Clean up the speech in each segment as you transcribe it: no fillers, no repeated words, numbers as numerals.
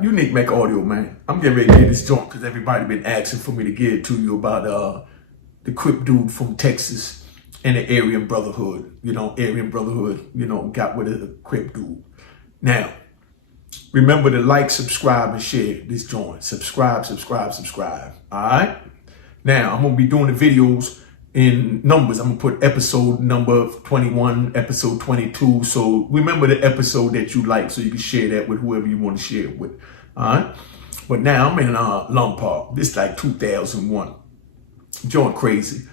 Unique Mecca Audio, man. I'm getting ready to get this joint because everybody been asking for me to get it to you about the Crip dude from Texas and the Aryan Brotherhood. Aryan Brotherhood, got with a Crip dude. Now, remember to like, subscribe, and share this joint. Subscribe. All right? Now, I'm going to be doing the videos in numbers. I'm going to put episode number 21, episode 22. So remember the episode that you like so you can share that with whoever you want to share it with. All right? But now I'm in Long Park. This is like 2001. Joint crazy.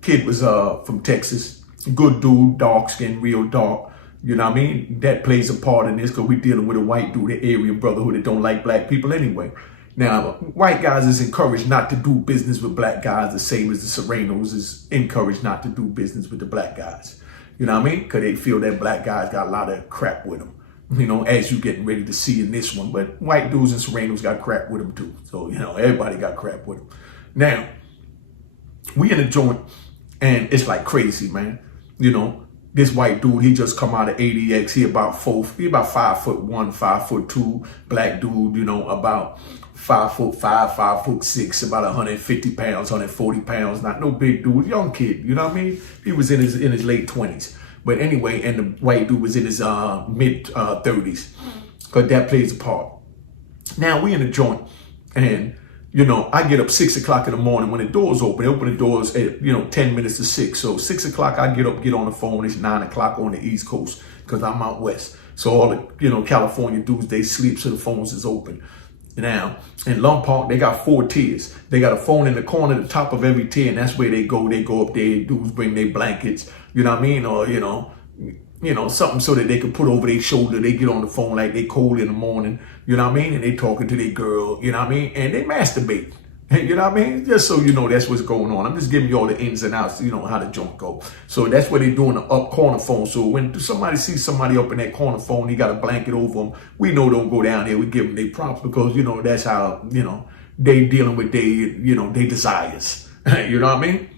Kid was from Texas. Good dude, dark skin, real dark. You know what I mean? That plays a part in this because we're dealing with a white dude, the Aryan Brotherhood that don't like black people anyway. Now, white guys is encouraged not to do business with black guys, the same as the Serranos is encouraged not to do business with the black guys. You know what I mean? Because they feel that black guys got a lot of crap with them. As you getting ready to see in this one. But white dudes and Serranos got crap with them too. So, everybody got crap with them. Now, we in a joint and it's like crazy, man. This white dude, he just come out of ADX. He about 5'1", 5'2", black dude, about 5'5", 5'6", about 150 pounds, 140 pounds. Not no big dude, young kid, you know what I mean? He was in his late 20s. But anyway, and the white dude was in his mid 30s. Because that plays a part. Now we in a joint and I get up 6 o'clock in the morning when the doors open. They open the doors at, 10 minutes to 6. So 6 o'clock, I get up, get on the phone. It's 9 o'clock on the East Coast because I'm out West. So all the, California dudes, they sleep, so the phones is open. Now, in Long Park, they got 4 tiers. They got a phone in the corner at the top of every tier, and that's where they go. They go up there, dudes bring their blankets, you know what I mean? Or, something so that they can put over their shoulder. They get on the phone like they cold in the morning, you know what I mean? And they talking to their girl, you know what I mean? And they masturbate, you know what I mean? Just so you know, that's what's going on. I'm just giving you all the ins and outs, how the joint go. So that's what they do in the up corner phone. So when somebody sees somebody up in that corner phone, he got a blanket over them. We know don't go down there. We give them their props because, that's how, they dealing with their desires. You know what I mean?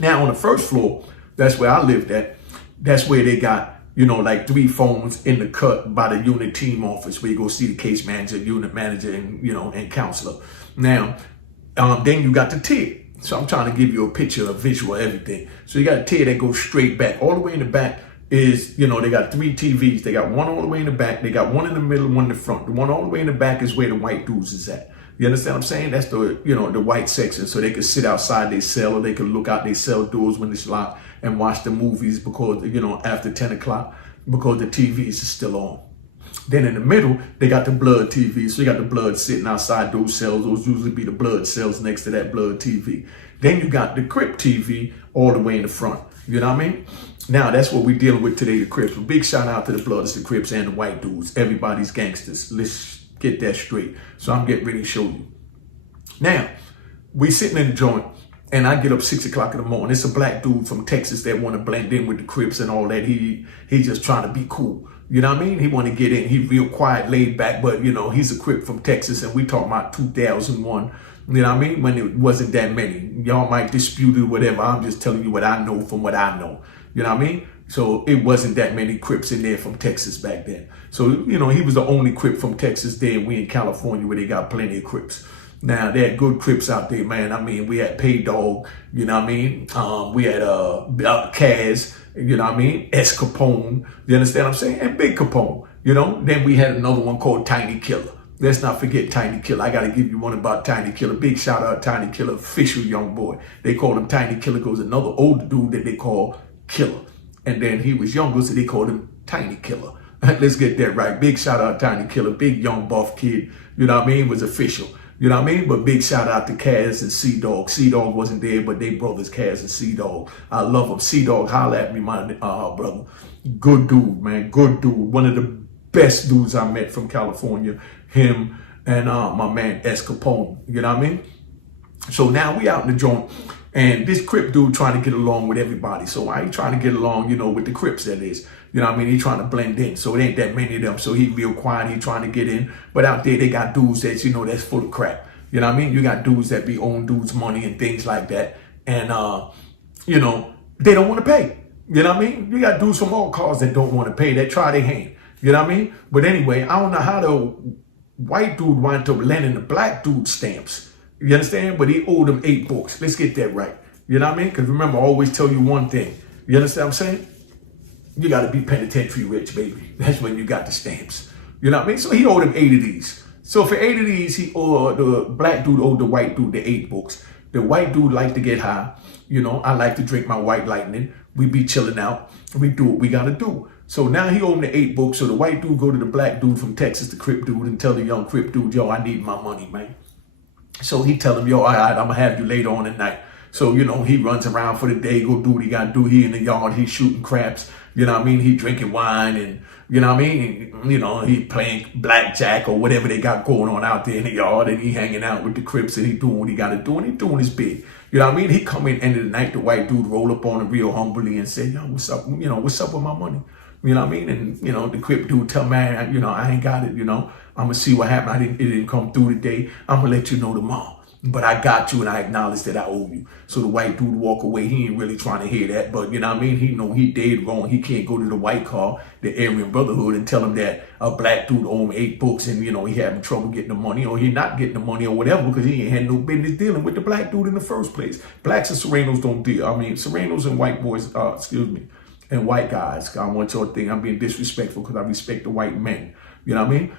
Now on the first floor, that's where I lived at. That's where they got, like 3 phones in the cut by the unit team office where you go see the case manager, unit manager, and, and counselor. Now, then you got the tier. So I'm trying to give you a picture, a visual, everything. So you got a tier that goes straight back. All the way in the back is, they got 3 TVs. They got one all the way in the back. They got one in the middle, one in the front. The one all the way in the back is where the white dudes is at. You understand what I'm saying? That's the, the white section. So they could sit outside their cell or they could look out their cell doors when it's locked and watch the movies because, after 10 o'clock because the TVs is still on. Then in the middle, they got the blood TV. So you got the blood sitting outside those cells. Those usually be the blood cells next to that blood TV. Then you got the Crip TV all the way in the front. You know what I mean? Now, that's what we're dealing with today, the Crips. A big shout out to the Bloods, the Crips, and the white dudes. Everybody's gangsters. Let's get that straight. So I'm getting ready to show you. Now, we sitting in the joint, and I get up 6 o'clock in the morning. It's a black dude from Texas that want to blend in with the Crips and all that. He just trying to be cool. You know what I mean? He want to get in. He real quiet, laid back, but, he's a Crip from Texas, and we talking about 2001. You know what I mean? When it wasn't that many. Y'all might dispute it, whatever. I'm just telling you what I know from what I know. You know what I mean? So it wasn't that many Crips in there from Texas back then. So, he was the only Crip from Texas there. We in California where they got plenty of Crips. Now, they had good Crips out there, man. I mean, we had Pay Dog, you know what I mean? We had Kaz, you know what I mean? S Capone, you understand what I'm saying? And Big Capone, Then we had another one called Tiny Killer. Let's not forget Tiny Killer. I got to give you one about Tiny Killer. Big shout out Tiny Killer, official young boy. They called him Tiny Killer because another older dude that they call Killer. And then he was younger, so they called him Tiny Killer. Let's get that right. Big shout out Tiny Killer, big young buff kid, you know what I mean? Was official. You know what I mean? But big shout out to Kaz and C-Dog. C-Dog wasn't there, but they brothers, Kaz and C-Dog. I love them. C-Dog, holla at me, my brother. Good dude, man. Good dude. One of the best dudes I met from California. Him and my man S Capone. You know what I mean? So now we out in the joint. And this Crip dude trying to get along with everybody. So I ain't trying to get along, with the Crips, that is. You know what I mean? He trying to blend in. So it ain't that many of them. So he real quiet. He trying to get in. But out there, they got dudes that's, that's full of crap. You know what I mean? You got dudes that be own dudes' money and things like that. And, they don't want to pay. You know what I mean? You got dudes from all cars that don't want to pay. That try their hand. You know what I mean? But anyway, I don't know how the white dude wound up lending the black dude stamps. You understand? But he owed him 8 books. Let's get that right. You know what I mean? Because remember, I always tell you one thing. You understand what I'm saying? You got to be penitentiary rich, baby. That's when you got the stamps. You know what I mean? So he owed him 8 of these. So for 8 of these, the black dude owed the white dude the 8 books. The white dude liked to get high. You know, I like to drink my white lightning. We be chilling out. We do what we got to do. So now he owed him the 8 books. So the white dude go to the black dude from Texas, the Crip dude, and tell the young Crip dude, yo, I need my money, man. So he tell him, yo, all right, I'm going to have you later on tonight. So, you know, he runs around for the day, go do what he got to do. He in the yard, he shooting craps. You know what I mean? He drinking wine and, you know what I mean? You know, he playing blackjack or whatever they got going on out there in the yard. And he hanging out with the Crips and he doing what he got to do. And he doing his big. You know what I mean? He come in end of the night, the white dude roll up on him real humbly and say, yo, what's up? You know, what's up with my money? You know what I mean? And, you know, the Crip dude tell man, you know, I ain't got it, you know. I'm going to see what happened. It didn't come through today. I'm going to let you know tomorrow. But I got you and I acknowledge that I owe you. So the white dude walk away. He ain't really trying to hear that. But you know what I mean? He know he dead wrong. He can't go to the white car, the Aryan Brotherhood, and tell him that a black dude owe him 8 books and, you know, he having trouble getting the money or he not getting the money or whatever because he ain't had no business dealing with the black dude in the first place. Blacks and Serenos don't deal. I mean, Serenos and white boys, and white guys. I want y'all to think I'm being disrespectful because I respect the white men. You know what I mean?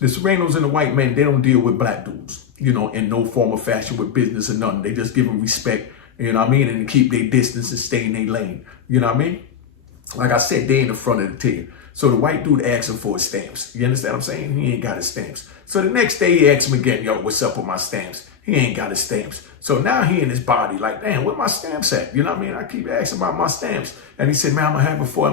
The Serenos and the white men, they don't deal with black dudes, you know, in no form or fashion with business or nothing. They just give them respect, you know what I mean, and keep their distance and stay in their lane. You know what I mean? Like I said, they in the front of the tier. So the white dude asked him for his stamps. You understand what I'm saying? He ain't got his stamps. So the next day he asked him again, yo, what's up with my stamps? He ain't got his stamps. So now he in his body like, damn, where my stamps at? You know what I mean? I keep asking about my stamps. And he said, man, I'm going to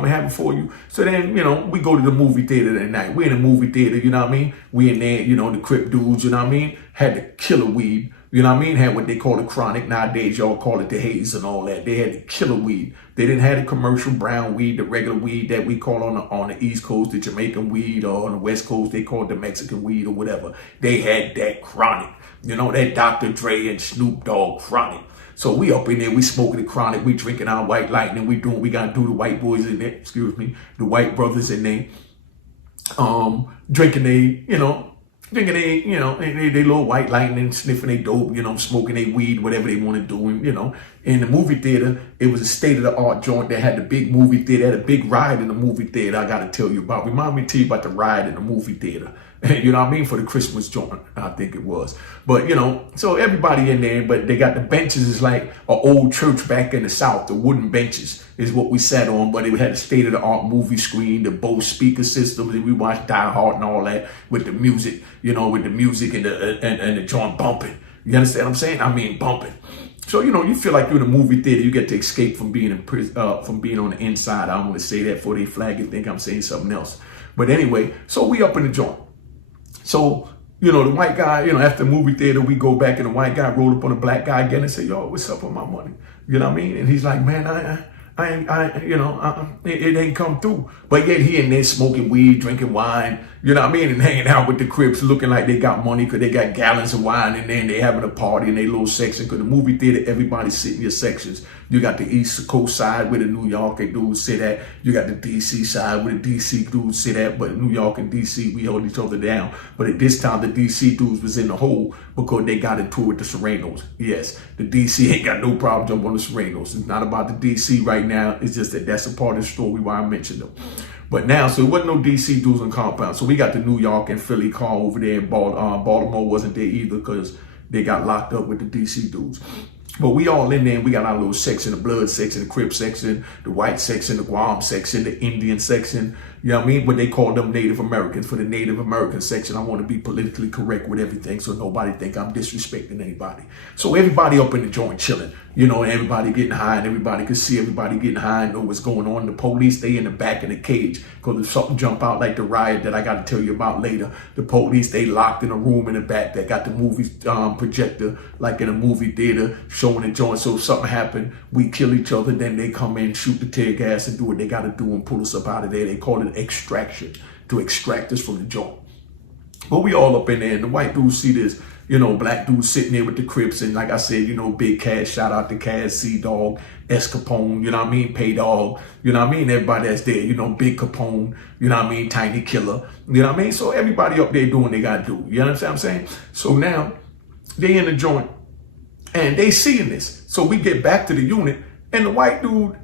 have it for you. So then, you know, we go to the movie theater that night. We in the movie theater, you know what I mean? We in there, you know, the Crip dudes, you know what I mean? Had the killer weed, you know what I mean? Had what they call the chronic. Nowadays, y'all call it the haze and all that. They had the killer weed. They didn't have the commercial brown weed, the regular weed that we call on the East Coast, the Jamaican weed, or on the West Coast, they call it the Mexican weed or whatever. They had that chronic. You know, that Dr. Dre and Snoop Dogg chronic. So we up in there, we smoking the chronic, we drinking our white lightning, we doing, we gotta do the white boys in there, the white brothers in there, drinking they little white lightning, sniffing they dope, you know, smoking they weed, whatever they want to do. And, you know, in the movie theater, it was a state-of-the-art joint that had the big movie theater, had a big ride in the movie theater I got to tell you about. Remind me to tell you about the ride in the movie theater. You know what I mean? For the Christmas joint, I think it was. But, you know, so everybody in there, but they got the benches is like an old church back in the South. The wooden benches is what we sat on, but it had a state-of-the-art movie screen, the Bose speaker systems, and we watched Die Hard and all that with the music, you know, with the music and the joint bumping. You understand what I'm saying? I mean, bumping. So, you know, you feel like you're in a movie theater. You get to escape from being in prison, from being on the inside. I don't want to say that before they flag and think I'm saying something else. But anyway, so we up in the joint. So, you know, the white guy, you know, after the movie theater, we go back and the white guy roll up on the black guy again and say, yo, what's up with my money? You know what I mean? And he's like, man, it ain't come through. But yet he in there smoking weed, drinking wine, you know what I mean? And hanging out with the Crips, looking like they got money because they got gallons of wine in there and they having a party in their little section. Because the movie theater, everybody sit in your sections. You got the East Coast side where the New York dudes sit at. You got the DC side where the DC dudes sit at. But New York and DC, we hold each other down. But at this time, the DC dudes was in the hole because they got into it with the Serenos. Yes, the DC ain't got no problem jumping on the Serenos. It's not about the DC right now. It's just that that's a part of the story why I mentioned them. But now, so it wasn't no DC dudes on compound. So we got the New York and Philly car over there. And Baltimore wasn't there either because they got locked up with the DC dudes. But we all in there, and we got our little section, the blood section, the Crip section, the white section, the Guam section, the Indian section, you know what I mean? But they call them Native Americans. For the Native American section, I want to be politically correct with everything so nobody think I'm disrespecting anybody. So everybody up in the joint chilling, you know, and everybody getting high, and everybody can see everybody getting high and know what's going on. The police, they in the back in the cage because if something jump out like the riot that I got to tell you about later, the police, they locked in a room in the back that got the movie projector like in a movie theater showing the joint. So if something happened, we kill each other, then they come in, shoot the tear gas and do what they got to do and pull us up out of there. They call it extraction, to extract us from the joint. But we all up in there, and the white dudes see this. Black dude sitting there with the Crips, and like I said, Big Cash, shout out to Cash, C-Dog, S Capone, Pay Dog, everybody that's there, Big Capone, Tiny Killer, So everybody up there doing what they gotta do, you understand what I'm saying? So now they in the joint and they seeing this. So we get back to the unit, and the white dude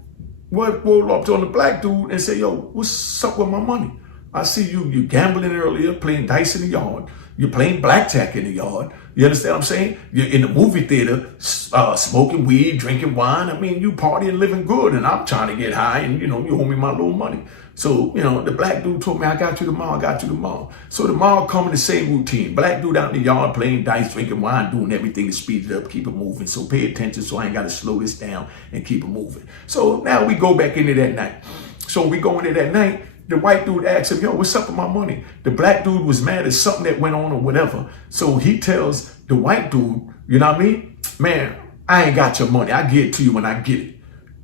roll up on the black dude and say, yo, what's up with my money? I see you gambling earlier, playing dice in the yard. You're playing blackjack in the yard. You understand what I'm saying? You're in the movie theater, smoking weed, drinking wine. I mean, you partying, living good, and I'm trying to get high, and, you owe me my little money. So, the black dude told me, I got you tomorrow. So tomorrow come in the same routine. Black dude out in the yard playing dice, drinking wine, doing everything to speed it up, keep it moving. So pay attention so I ain't got to slow this down and keep it moving. So now we go back into that night. So we go into that night. The white dude asks him, yo, what's up with my money? The black dude was mad at something that went on or whatever. So he tells the white dude, you know what I mean? Man, I ain't got your money. I get it to you when I get it.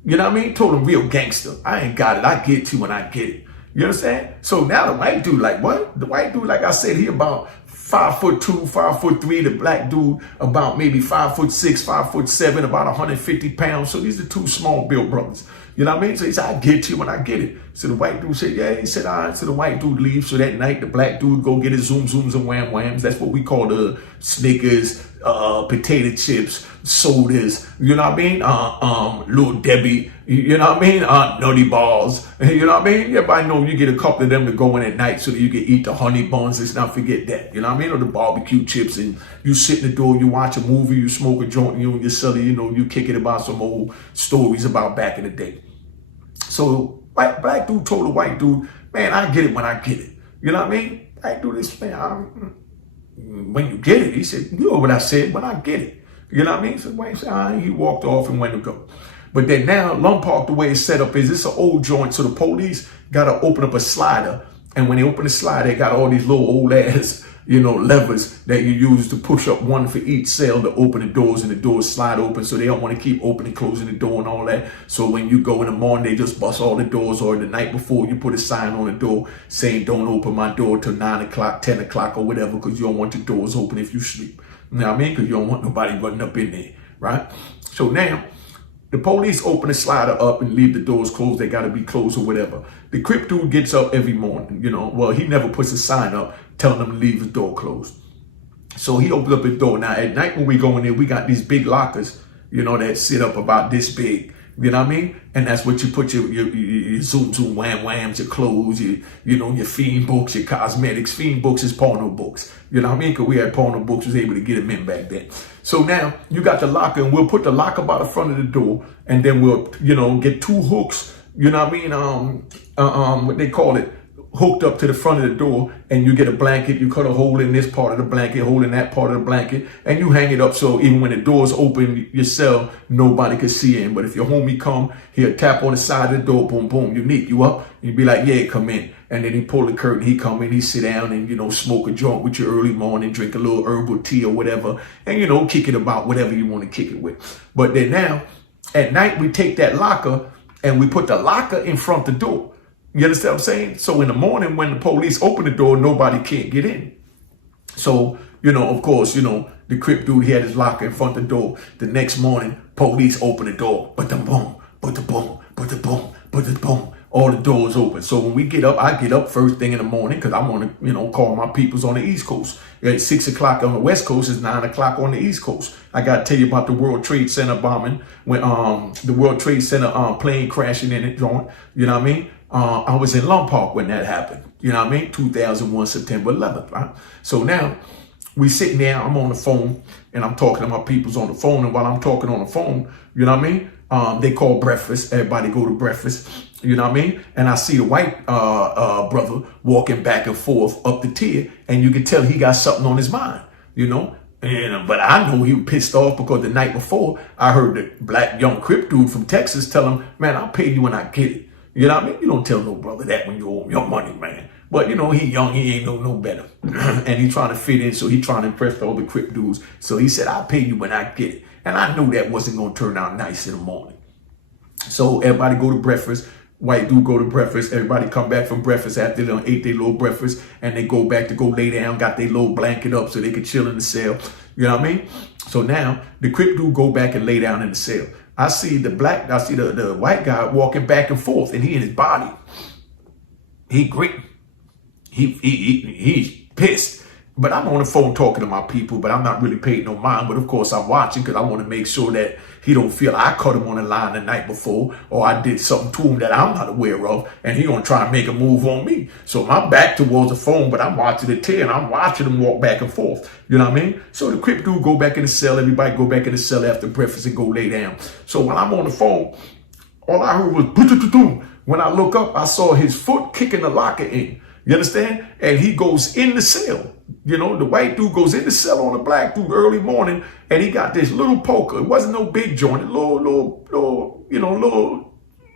You know what I mean? Told him real gangster. I ain't got it. I get it to you when I get it. You understand? So now the white dude, like, what? The white dude, like I said, he about 5'2", 5'3". The black dude about maybe 5'6", 5'7", about 150 pounds. So these are two small built brothers. You know what I mean? So he said, I get you when I get it. So the white dude said, yeah. He said, all right. So the white dude leaves. So that night, the black dude go get his zoom zooms and wham whams. That's what we call the Snickers, potato chips, sodas. You know what I mean? Little Debbie. You know what I mean? Nutty balls. You know what I mean? Everybody know you get a couple of them to go in at night so that you can eat the honey buns. Let's not forget that. You know what I mean? Or the barbecue chips. And you sit in the door, you watch a movie, you smoke a joint, you and your celly, you kick it about some old stories about back in the day. So black dude told the white dude, man, I get it when I get it. You know what I mean? Black dude, this man, when you get it, he said, you know what I said, when I get it. You know what I mean? So white said, all right. He walked off and went to go. But then now, Lum Park, the way it's set up is it's an old joint. So the police got to open up a slider. And when they open the slider, they got all these little old ass, levers that you use to push up one for each cell to open the doors, and the doors slide open. So they don't want to keep opening, closing the door and all that. So when you go in the morning, they just bust all the doors, or the night before you put a sign on the door saying, don't open my door till 9 o'clock, 10 o'clock or whatever, because you don't want your doors open if you sleep. You know what I mean? Because you don't want nobody running up in there, right? So now, the police open the slider up and leave the doors closed. They got to be closed or whatever. The Crip dude gets up every morning, Well, he never puts a sign up telling them to leave his door closed. So he opens up his door. Now, at night when we go in there, we got these big lockers, that sit up about this big. You know what I mean? And that's what you put your zoom, wham, whams, your clothes, your fiend books, your cosmetics. Fiend books is porno books. You know what I mean? Because we had porno books, was able to get them in back then. So now you got the locker, and we'll put the locker by the front of the door, and then we'll, get two hooks, you know what I mean? What they call it, hooked up to the front of the door, and you get a blanket, you cut a hole in this part of the blanket, hole in that part of the blanket, and you hang it up so even when the doors open your cell, nobody can see in. But if your homie come, he'll tap on the side of the door, boom, boom, you up, you'd be like, yeah, come in. And then he pull the curtain, he come in, he sit down and, smoke a joint with you early morning, drink a little herbal tea or whatever, and, kick it about whatever you want to kick it with. But then now, at night, we take that locker and we put the locker in front of the door. You understand what I'm saying? So in the morning when the police open the door, nobody can't get in. So, of course, the Crip dude, he had his locker in front of the door. The next morning, police open the door. But the boom, but the boom, but the boom, but the boom. All the doors open. So when we get up, I get up first thing in the morning because I want to, call my peoples on the East Coast. At 6 o'clock on the West Coast, it's 9 o'clock on the East Coast. I got to tell you about the World Trade Center bombing when the World Trade Center plane crashing in it, joint. You know what I mean? I was in Lum Park when that happened. You know what I mean? 2001, September 11th, right? So now we sitting there, I'm on the phone and I'm talking to my peoples on the phone. And while I'm talking on the phone, you know what I mean? They call breakfast. Everybody go to breakfast. You know what I mean? And I see the white brother walking back and forth up the tier, and you can tell he got something on his mind, but I know he was pissed off because the night before I heard the black young Crip dude from Texas tell him, man, I'll pay you when I get it. You know what I mean? You don't tell no brother that when you owe him your money, man. But, he young, he ain't no better. And he trying to fit in, so he trying to impress all the Crip dudes. So he said, I'll pay you when I get it. And I knew that wasn't going to turn out nice in the morning. So everybody go to breakfast. White dude go to breakfast. Everybody come back from breakfast after they ate their little breakfast, and they go back to go lay down, got their little blanket up so they could chill in the cell. You know what I mean? So now the Crip dude go back and lay down in the cell. I see the white guy walking back and forth, and he in his body. He gritting. He's pissed. But I'm on the phone talking to my people, but I'm not really paying no mind. But of course I'm watching because I want to make sure that he don't feel I cut him on the line the night before, or I did something to him that I'm not aware of, and he gonna try and make a move on me. So my back towards the phone, but I'm watching the tear and I'm watching him walk back and forth. You know what I mean? So the Crip dude go back in the cell. Everybody go back in the cell after breakfast and go lay down. So when I'm on the phone, all I heard was boom. When I look up, I saw his foot kicking the locker in. You understand? And he goes in the cell. You know, the white dude goes in the cell on the black dude early morning, and he got this little poker. It wasn't no big joint, a little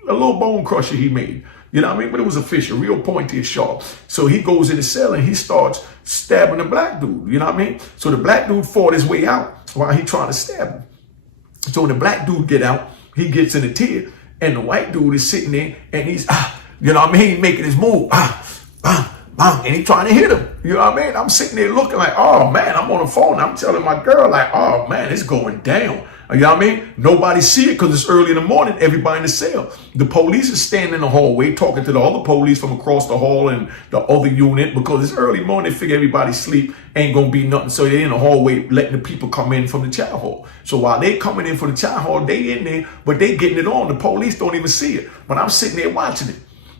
bone crusher he made. You know what I mean? But it was a fish, a real pointy and sharp. So he goes in the cell and he starts stabbing the black dude. You know what I mean? So the black dude fought his way out while he trying to stab him. So when the black dude get out, he gets in a tear, and the white dude is sitting there and he's, you know what I mean? He making his move, and he trying to hit him. You know what I mean? I'm sitting there looking like, oh man, I'm on the phone. I'm telling my girl like, oh man, it's going down. You know what I mean? Nobody see it because it's early in the morning. Everybody in the cell. The police is standing in the hallway talking to the other police from across the hall and the other unit because it's early morning. They figure everybody sleep, ain't gonna be nothing. So they're in the hallway letting the people come in from the child hall. So while they coming in from the child hall, they in there, but they getting it on. The police don't even see it. But I'm sitting there watching it.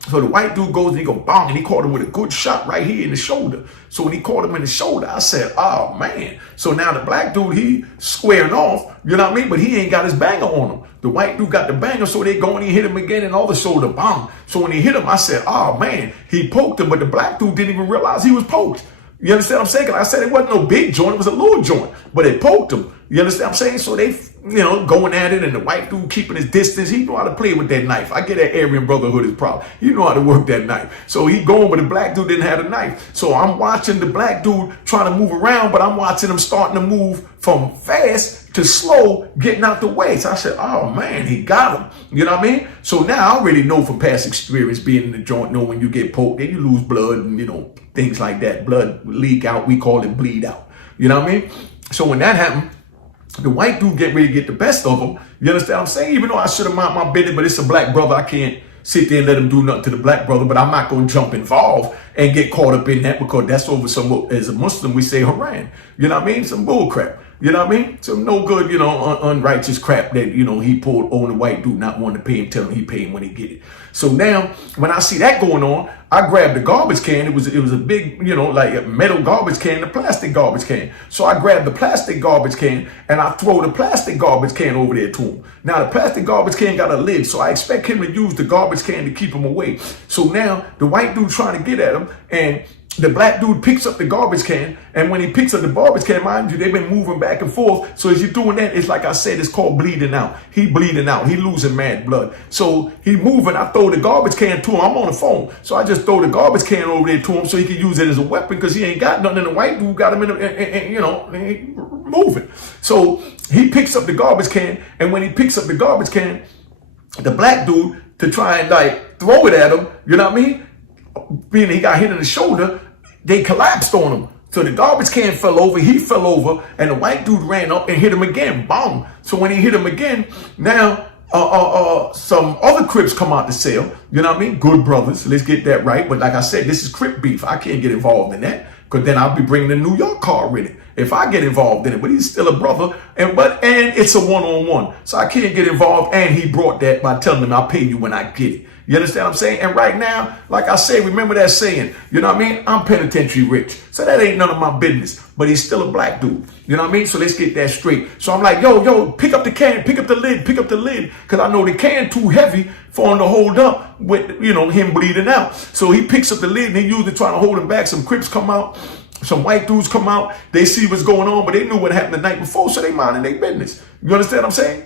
So the white dude goes and he go bang, and he caught him with a good shot right here in the shoulder. So when he caught him in the shoulder, I said, oh man. So now the black dude, he squaring off, you know what I mean? But he ain't got his banger on him. The white dude got the banger, so they go and he hit him again and all the shoulder, bang. So when he hit him, I said, oh man, he poked him, but the black dude didn't even realize he was poked. You understand what I'm saying? Like I said, it wasn't no big joint, it was a little joint, but it poked him. You understand what I'm saying? So they, you know, going at it, and the white dude keeping his distance. He know how to play with that knife. I get that Aryan Brotherhood is problem. You know how to work that knife. So he going, but the black dude didn't have a knife. So I'm watching the black dude trying to move around, but I'm watching him starting to move from fast to slow, getting out the way. So I said, oh man, he got him. You know what I mean? So now I already know from past experience being in the joint, know when you get poked, then you lose blood and, you know, things like that. Blood leak out. We call it bleed out. You know what I mean? So when that happened, the white dude get ready to get the best of him. You understand what I'm saying? Even though I should have mind my business, but it's a black brother. I can't sit there and let him do nothing to the black brother, but I'm not going to jump involved and get caught up in that because that's over some, as a Muslim, we say haram. You know what I mean? Some bull crap. You know what I mean? Some no good, you know, unrighteous crap that, you know, he pulled on the white dude, not wanting to pay him, tell him he pay him when he get it. So now when I see that going on, I grabbed the garbage can. It was a big, you know, like a metal garbage can, a plastic garbage can. So I grabbed the plastic garbage can and I throw the plastic garbage can over there to him. Now the plastic garbage can got a lid, so I expect him to use the garbage can to keep him away. So now the white dude trying to get at him, and the black dude picks up the garbage can, and when he picks up the garbage can, mind you, they've been moving back and forth. So as you're doing that, it's like I said, it's called bleeding out. He bleeding out. He losing mad blood. So he moving. I throw the garbage can to him. I'm on the phone. So I just throw the garbage can over there to him so he can use it as a weapon because he ain't got nothing. And the white dude got him in, you know, moving. So he picks up the garbage can, and when he picks up the garbage can, the black dude, to try and like throw it at him, you know what I mean? Being he got hit in the shoulder, they collapsed on him. So the garbage can fell over, he fell over, and the white dude ran up and hit him again. Boom. So when he hit him again, now some other Crips come out the cell. You know what I mean? Good brothers. Let's get that right. But like I said, this is Crip beef. I can't get involved in that because then I'll be bringing the New York car with it if I get involved in it. But he's still a brother, and it's a one-on-one, so I can't get involved. And he brought that by telling him I'll pay you when I get it. You understand what I'm saying? And right now, like I say, remember that saying, you know what I mean? I'm penitentiary rich. So that ain't none of my business, but he's still a black dude. You know what I mean? So let's get that straight. So I'm like, yo, pick up the can, pick up the lid. Cause I know the can too heavy for him to hold up with, you know, him bleeding out. So he picks up the lid and he usually trying to hold him back. Some Crips come out, some white dudes come out. They see what's going on, but they knew what happened the night before. So they minding their business. You understand what I'm saying?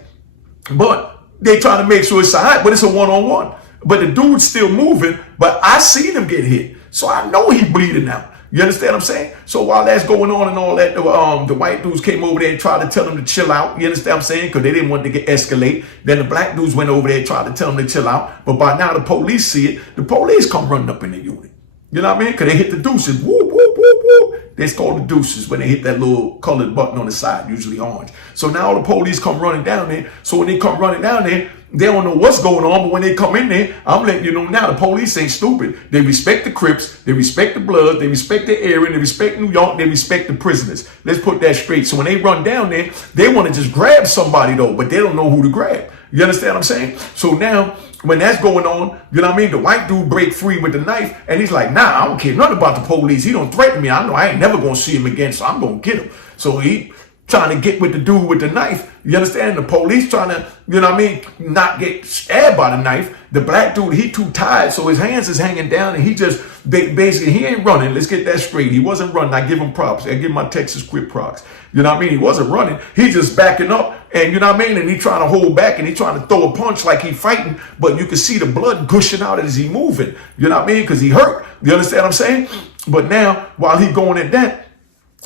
But they trying to make sure it's all right, but it's a one-on-one. But the dude's still moving, but I seen him get hit. So I know he bleeding out. You understand what I'm saying? So while that's going on and all that, the white dudes came over there and tried to tell him to chill out. You understand what I'm saying? Because they didn't want to get escalate. Then the black dudes went over there and tried to tell him to chill out. But by now the police see it. The police come running up in the unit. You know what I mean? Because they hit the deuces. Whoop, whoop, whoop, whoop. They call the deuces when they hit that little colored button on the side, usually orange. So now all the police come running down there. So when they come running down there, they don't know what's going on. But when they come in there, I'm letting you know now, the police ain't stupid. They respect the Crips. They respect the Bloods. They respect the area. They respect New York. They respect the prisoners. Let's put that straight. So when they run down there, they want to just grab somebody, though, but they don't know who to grab. You understand what I'm saying? So now, when that's going on, you know what I mean? The white dude break free with the knife, and he's like, nah, I don't care nothing about the police. He don't threaten me. I know I ain't never going to see him again, so I'm going to get him. So he trying to get with the dude with the knife. You understand? The police trying to, you know what I mean, not get stabbed by the knife. The black dude, he too tired, so his hands is hanging down, and he just, basically, he ain't running. Let's get that straight. He wasn't running. I give him props. I give my Texas Crip props. You know what I mean? He wasn't running. He just backing up, and you know what I mean? And he trying to hold back, and he trying to throw a punch like he fighting, but you can see the blood gushing out as he moving. You know what I mean? Because he hurt. You understand what I'm saying? But now, while he going at that,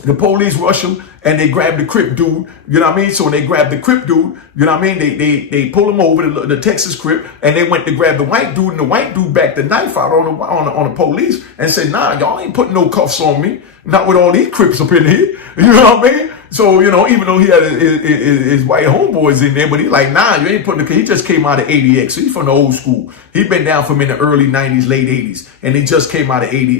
the police rush him and they grab the Crip dude, you know what I mean? So when they grab the Crip dude, you know what I mean? They pull him over, the Texas Crip, and they went to grab the white dude, and the white dude backed the knife out on the police and said, nah, y'all ain't putting no cuffs on me. Not with all these Crips up in here. You know what I mean? So, you know, even though he had his white homeboys in there, but he like, nah, you ain't putting the, he just came out of 80X. So he's from the old school. He been down from in the early 90s, late 80s. And he just came out of 80,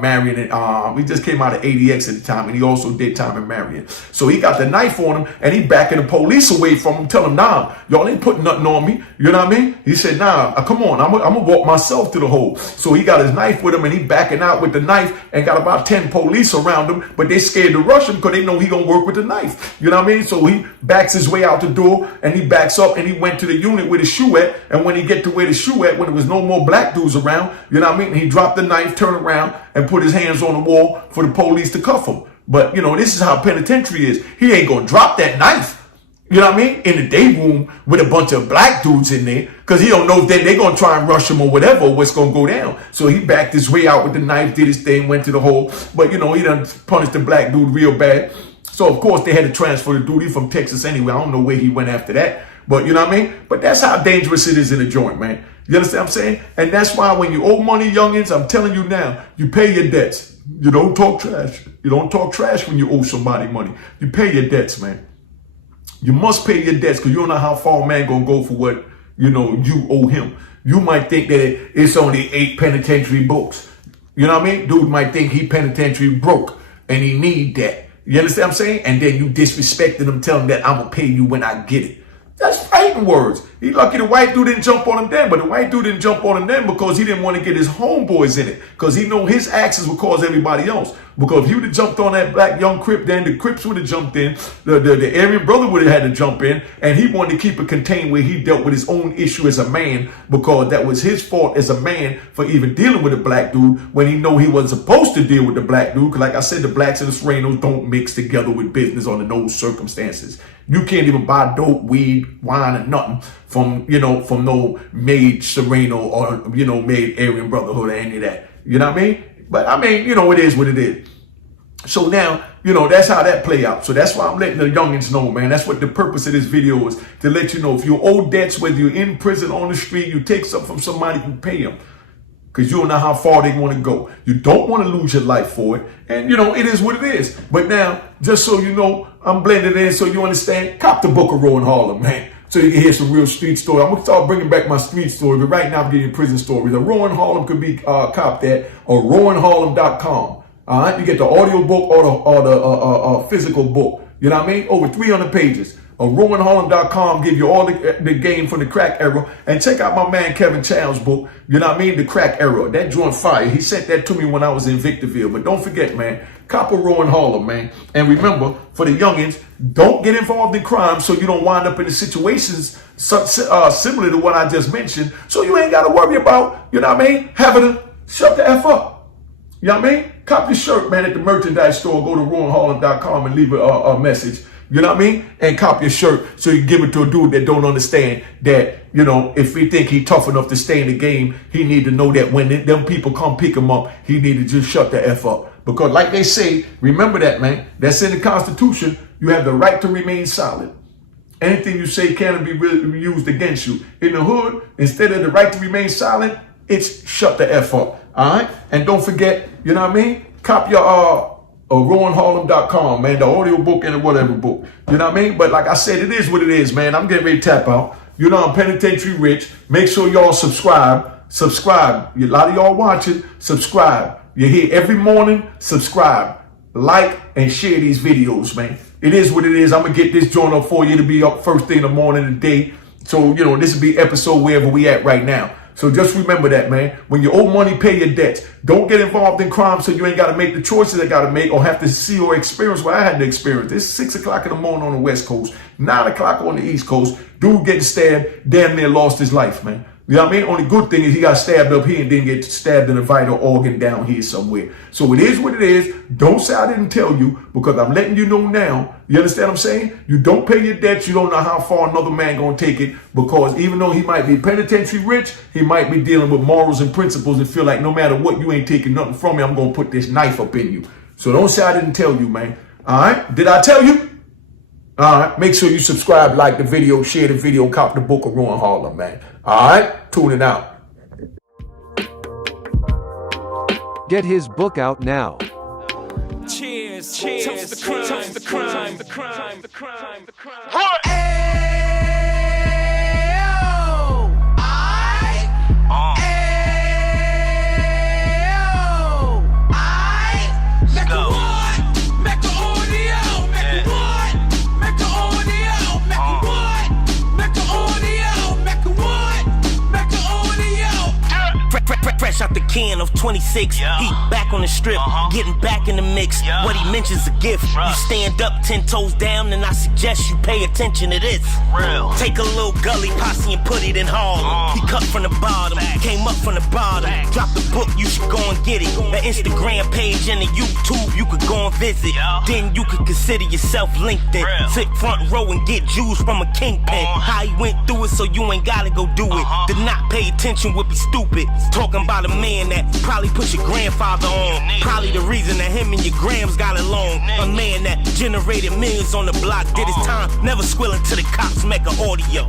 Marion. He just came out of 80X at the time. And he also did time in Marion. So he got the knife on him and he backing the police away from him, telling him, nah, y'all ain't putting nothing on me. You know what I mean? He said, nah, come on, I'm gonna walk myself to the hole. So he got his knife with him and he backing out with the knife and got about 10 police around him, but they scared to rush him because they know he gonna work with the knife. You know what I mean? So he backs his way out the door and he backs up and he went to the unit where the shoe at. And when he get to where the shoe at, when there was no more black dudes around, you know what I mean? He dropped the knife, turned around and put his hands on the wall for the police to cuff him. But, you know, this is how penitentiary is. He ain't going to drop that knife, you know what I mean, in the day room with a bunch of black dudes in there because he don't know if they're going to try and rush him or whatever, or what's going to go down. So he backed his way out with the knife, did his thing, went to the hole. But, you know, he done punished the black dude real bad. So, of course, they had to transfer the dude. He from Texas anyway. I don't know where he went after that. But, you know what I mean? But that's how dangerous it is in a joint, man. You understand what I'm saying? And that's why when you owe money, youngins, I'm telling you now, you pay your debts. You don't talk trash. You don't talk trash when you owe somebody money. You pay your debts, man. You must pay your debts because you don't know how far a man gonna go for what, you know, you owe him. You might think that it's only 8 penitentiary books. You know what I mean? Dude might think he penitentiary broke and he need that. You understand what I'm saying? And then you disrespecting him, telling him that I'm gonna pay you when I get it. That's fighting words. He lucky the white dude didn't jump on him then, but the white dude didn't jump on him then because he didn't want to get his homeboys in it, because he know his actions would cause everybody else. Because if he would have jumped on that black young Crip, then the Crips would have jumped in, the Aryan brother would have had to jump in, and he wanted to keep it contained where he dealt with his own issue as a man, because that was his fault as a man for even dealing with a black dude when he know he wasn't supposed to deal with the black dude. Because like I said, the blacks and the Serenos don't mix together with business under those circumstances. You can't even buy dope, weed, wine, and nothing from, you know, from no made Sereno or, you know, made Aryan Brotherhood or any of that. You know what I mean? But I mean, you know, it is what it is. So now, you know, that's how that play out. So that's why I'm letting the youngins know, man. That's what the purpose of this video is, to let you know if you owe debts, whether you're in prison, on the street, you take something from somebody who pay them. Because you don't know how far they want to go. You don't want to lose your life for it. And, you know, it is what it is. But now, just so you know, I'm blended in so you understand, cop the book of Rowan Harlem, man. So you can hear some real street story. I'm going to start bringing back my street story, but right now I'm getting prison stories. The Rowan Harlem could be copped at or rowanharlem.com. All right, you get the audio book or the physical book. You know what I mean? Over 300 pages. rowanharlem.com give you all the game from the crack era. And check out my man Kevin Chow's book, you know what I mean? The crack era. That joint fire. He sent that to me when I was in Victorville. But don't forget, man, cop a Rowan Harlem, man. And remember, for the youngins, don't get involved in crime so you don't wind up in the situations similar to what I just mentioned. So you ain't got to worry about, you know what I mean, having to shut the F up. You know what I mean? Cop your shirt, man, at the merchandise store. Go to rowanharlem.com and leave a message. You know what I mean? And cop your shirt so you give it to a dude that don't understand that, you know, if we think he tough enough to stay in the game, he need to know that when them people come pick him up, he need to just shut the F up. Because like they say, remember that, man, that's in the Constitution. You have the right to remain silent. Anything you say can be used against you. In the hood, instead of the right to remain silent, It's shut the F up. All right? And don't forget, you know what I mean? Cop your RowanHarlem.com, man, the audio book and the whatever book. You know what I mean? But like I said, it is what it is, man. I'm getting ready to tap out. You know I'm penitentiary rich. Make sure y'all subscribe. Subscribe. A lot of y'all watching, subscribe. You're here every morning, subscribe. Like and share these videos, man. It is what it is. I'm going to get this joint up for you to be up first thing in the morning and day. So, you know, this will be episode wherever we at right now. So just remember that, man. When you owe money, pay your debts. Don't get involved in crime so you ain't got to make the choices I got to make or have to see or experience what I had to experience. It's 6 o'clock in the morning on the West Coast, 9 o'clock on the East Coast. Dude getting stabbed, damn near lost his life, man. You know what I mean? Only good thing is he got stabbed up here and didn't get stabbed in a vital organ down here somewhere. So it is what it is. Don't say I didn't tell you, because I'm letting you know now. You understand what I'm saying? You don't pay your debts. You don't know how far another man gonna take it, because even though he might be penitentiary rich, he might be dealing with morals and principles and feel like no matter what, you ain't taking nothing from me. I'm gonna put this knife up in you. So don't say I didn't tell you, man. All right? Did I tell you? All right, make sure you subscribe, like the video, share the video, cop the book of Rowan Harlem, man. All right, tune it out. Get his book out now. Cheers, cheers, toast the crime, toast the crime, the crime, the crime, the crime. Fresh out the can of 26, he back on the strip, getting back in the mix. What he mentions a gift. You stand up 10 toes down, and I suggest you pay attention to this. Take a little gully posse and put it in Harlem. He cut from the bottom, came up from the bottom. Drop the book, you should go and get it. The Instagram page and the YouTube, you could go and visit. Then you could consider yourself LinkedIn. Sit front row and get Jews from a kingpin. How he went through it, so you ain't gotta go do it. To not pay attention would be stupid. Talking about a man that probably put your grandfather on. Probably the reason that him and your grams got along. A man that generated millions on the block, did his time, never squilling to the cops, Mecca audio.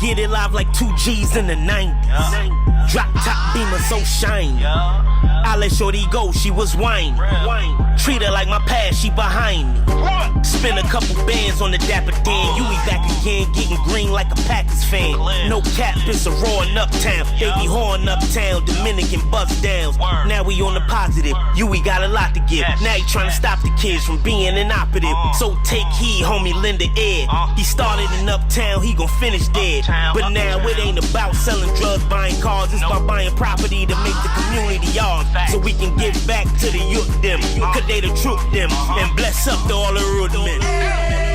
Get it live like 2 G's in the 90s. Drop top beamer so shiny. I let shorty go, she was whining. Treat her like my past, she behind me. Spend a couple bands on the Dapper Dan. You be back again, getting green like a Packers fan. No cap, it's a roaring uptown. They be horn uptown, Dominican bust downs. Now we on the positive, you we got a lot to give. Now he trying to stop the kids from being inoperative. So take heed, homie, lend a ear. He started in uptown, he gon' finish dead. But now it ain't about selling drugs, buying cars. It's about buying property to make the community yours. So we can give back to the youth them, cause they the truth them, and bless up to all the root men.